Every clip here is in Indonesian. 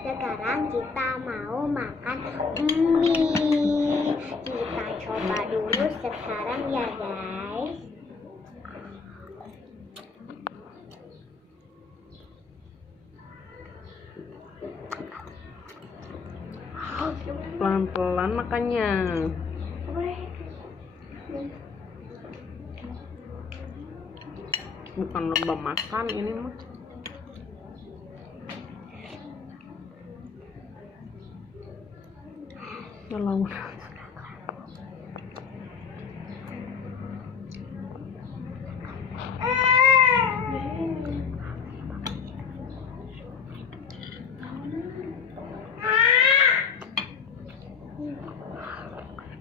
Sekarang kita mau makan mie. Kita coba dulu sekarang ya guys. Pelan-pelan makannya. Bukan lomba makan ini mah. Kalau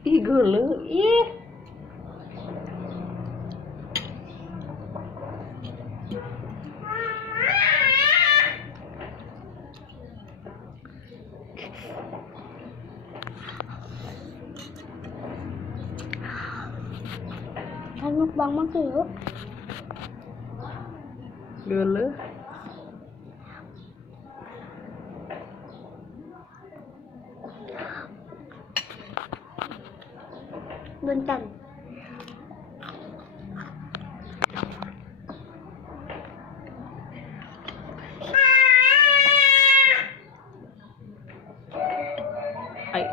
ih gele ih. Kan mukbang mah dulu. Gele. Bentar. Ay.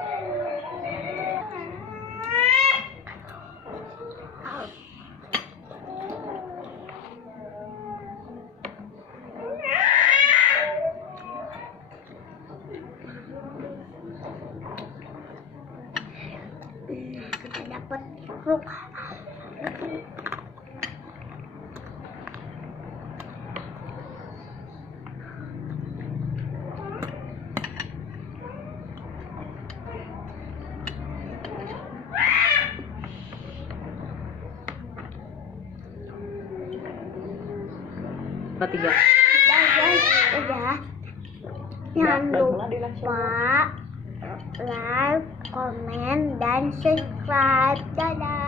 Kita dapat truk. Ketiga. Udah. Jangan lupa like, komen, dan subscribe. Dadah.